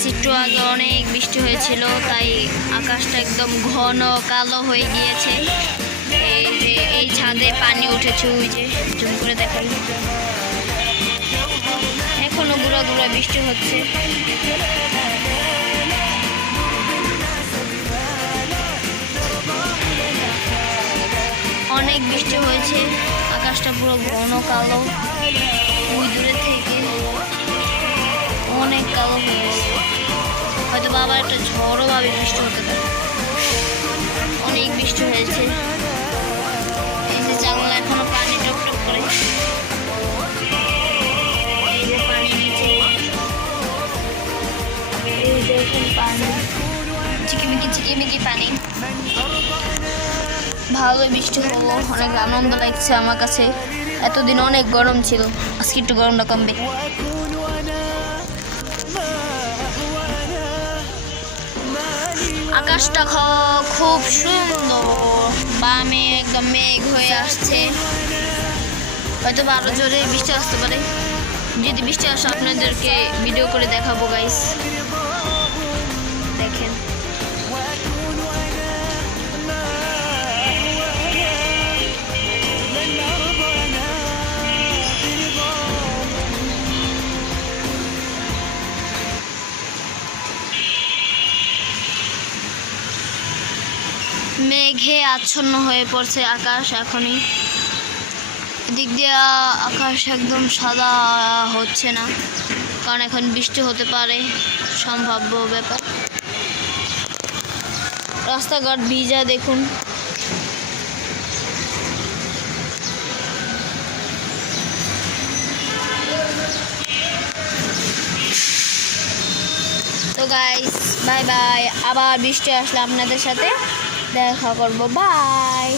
Guys একটু আগে অনেক বৃষ্টি হয়েছিল, তাই আকাশটা একদম ঘন কালো হয়ে গিয়েছে। এই যে এই ছাদে পানি উঠেছে, ওই যে জুম করে দেখাই, এখনো গুঁড়া গুঁড়া বৃষ্টি হচ্ছে। অনেক বৃষ্টি হয়েছে, আকাশটা পুরো ঘন কালো, ওই দূরে থেকে অনেক কালো হয়ে গেছে। হয়তো বাবার একটা ঝড়ও ভাবে বৃষ্টি হতে পারে, অনেক বৃষ্টি হয়েছে। এই যে জানলা এখনো পানি টপটপ করে, এই যে পানি নিচে, এই যে এখন পানি চিকিমিকি চিকিমিকি পানি। ভালো বৃষ্টি হলো, অনেক আনন্দ লাগছে আমার কাছে। এতদিন অনেক গরম ছিল, আজকে একটু গরমটা কমবে। আকাশটা খুব সুন্দর, বামে একদম মেঘ হয়ে আসছে, হয়তো আরো জোরে বৃষ্টি আসতে পারে। যদি বৃষ্টি আসে আপনাদেরকে ভিডিও করে দেখাবো গাইস, দেখেন। মেঘে আচ্ছন্ন হয়ে পড়ছে আকাশ এখনই। এদিক দিয়ে আকাশ একদম সাদা হচ্ছে না, কারণ এখন বৃষ্টি হতে পারে, সম্ভাব্য ব্যাপার। রাস্তাঘাট ভিজা দেখুন। তো গাইস বাই বাই, আবার বৃষ্টি আসলে আপনাদের সাথে দেখা করবো, বাই।